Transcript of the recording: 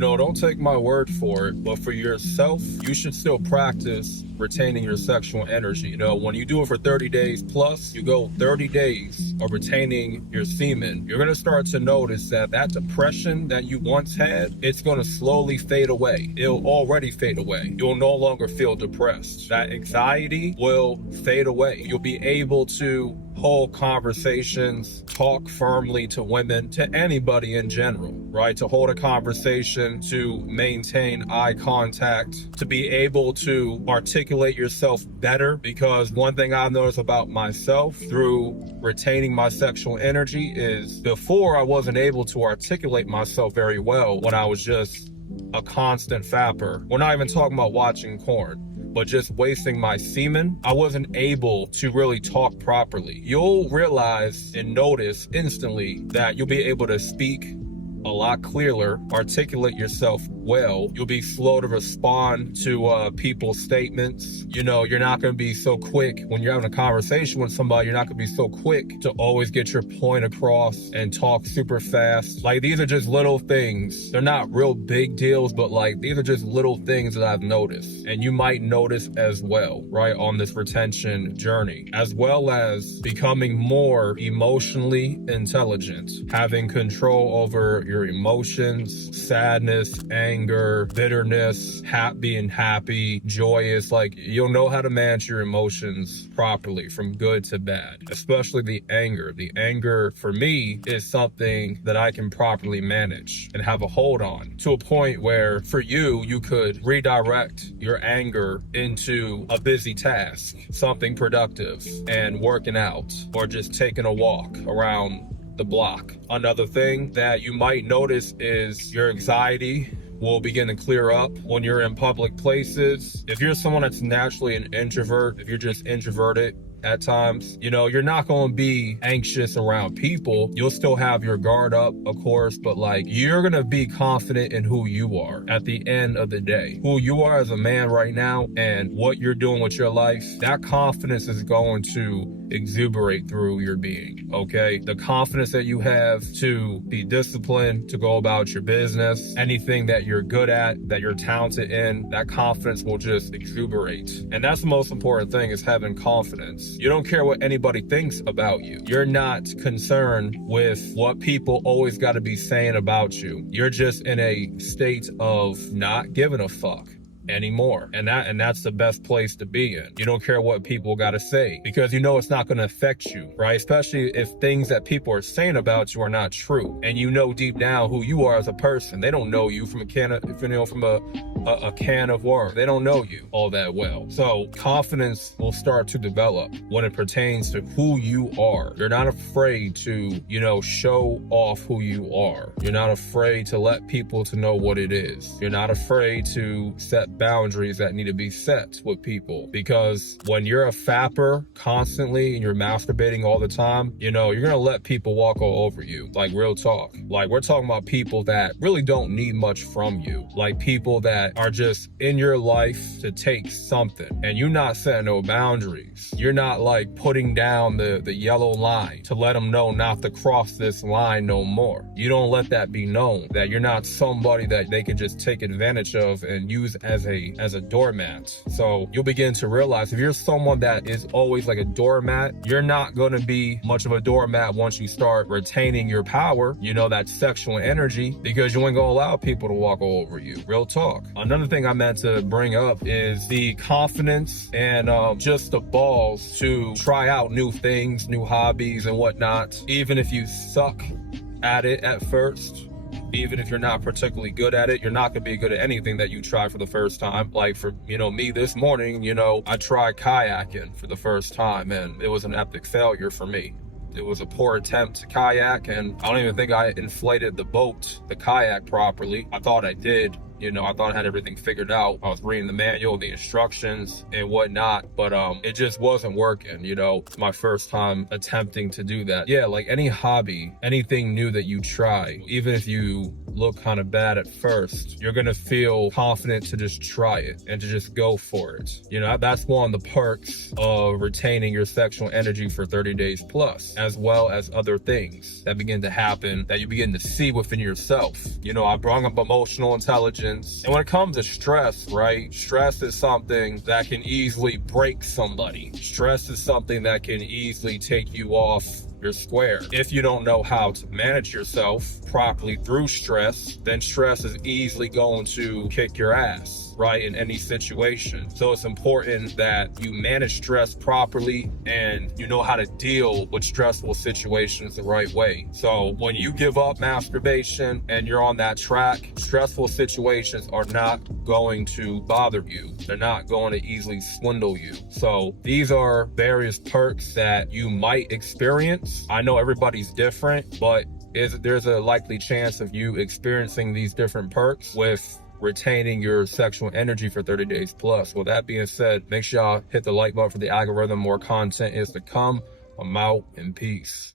don't take my word for it, but for yourself, you should still practice retaining your sexual energy. When you do it for 30 days plus, you go 30 days of retaining your semen, you're going to start to notice that depression that you once had, it's going to slowly fade away. It'll already fade away. You'll no longer feel depressed. That anxiety will fade away. You'll be able to hold conversations, talk firmly to women, to anybody in general, right? To hold a conversation, to maintain eye contact, to be able to articulate yourself better. Because one thing I've noticed about myself through retaining my sexual energy is before I wasn't able to articulate myself very well when I was just a constant fapper. We're not even talking about watching porn, but just wasting my semen, I wasn't able to really talk properly. You'll realize and notice instantly that you'll be able to speak a lot clearer, articulate yourself well. You'll be slow to respond to people's statements. You're not going to be so quick when you're having a conversation with somebody. You're not going to be so quick to always get your point across and talk super fast. Like, these are just little things. They're not real big deals, but like, these are just little things that I've noticed, and you might notice as well, right, on this retention journey, as well as becoming more emotionally intelligent, having control over your emotions, sadness, anger, bitterness, being happy, joyous. Like, you'll know how to manage your emotions properly from good to bad, especially the anger. The anger for me is something that I can properly manage and have a hold on to a point where for you could redirect your anger into a busy task, something productive, and working out, or just taking a walk around the block. Another thing that you might notice is your anxiety will begin to clear up when you're in public places. If you're someone that's naturally an introvert, if you're just introverted at times, you're not going to be anxious around people. You'll still have your guard up, of course, but like, you're going to be confident in who you are at the end of the day. Who you are as a man right now and what you're doing with your life, that confidence is going to exuberate through your being, okay? The confidence that you have to be disciplined, to go about your business, anything that you're good at, that you're talented in, that confidence will just exuberate. And that's the most important thing, is having confidence. You don't care what anybody thinks about you. You're not concerned with what people always got to be saying about you. You're just in a state of not giving a fuck anymore, and that's the best place to be in. You don't care what people got to say, because it's not going to affect you, right? Especially if things that people are saying about you are not true, and deep down who you are as a person. They don't know you from a can of worms. They don't know you all that well. So confidence will start to develop when it pertains to who you are. You're not afraid to show off who you are. You're not afraid to let people to know what it is. You're not afraid to set boundaries that need to be set with people, because when you're a fapper constantly and you're masturbating all the time, you're gonna let people walk all over you. Like, real talk. Like, we're talking about people that really don't need much from you, like people that are just in your life to take something, and you're not setting no boundaries. You're not like putting down the yellow line to let them know not to cross this line no more. You don't let that be known, that you're not somebody that they can just take advantage of and use as a doormat. So you'll begin to realize, if you're someone that is always like a doormat, you're not going to be much of a doormat once you start retaining your power, that sexual energy, because you ain't going to allow people to walk all over you. Real talk. Another thing I meant to bring up is the confidence and just the balls to try out new things, new hobbies and whatnot, even if you suck at it at first. Even if you're not particularly good at it, you're not going to be good at anything that you try for the first time. Like, for, me this morning, I tried kayaking for the first time, and it was an epic failure for me. It was a poor attempt to kayak, and I don't even think I inflated the kayak properly. I thought I did, You know, I thought I had everything figured out. I was reading the manual, the instructions and whatnot, but it just wasn't working. You know, it's my first time attempting to do that. Yeah, like any hobby, anything new that you try, even if you look kind of bad at first, you're gonna feel confident to just try it and to just go for it. You know, that's one of the perks of retaining your sexual energy for 30 days plus, as well as other things that begin to happen that you begin to see within yourself. You know, I brought up emotional intelligence. And when it comes to stress, right? Stress is something that can easily break somebody. Stress is something that can easily take you off your square. If you don't know how to manage yourself properly through stress, then stress is easily going to kick your ass, right, in any situation. So it's important that you manage stress properly and you know how to deal with stressful situations the right way. So when you give up masturbation and you're on that track, stressful situations are not going to bother you. They're not going to easily swindle you. So these are various perks that you might experience. I know everybody's different, but there's a likely chance of you experiencing these different perks with retaining your sexual energy for 30 days plus. With that being said, make sure y'all hit the like button for the algorithm. More content is to come. I'm out, and peace.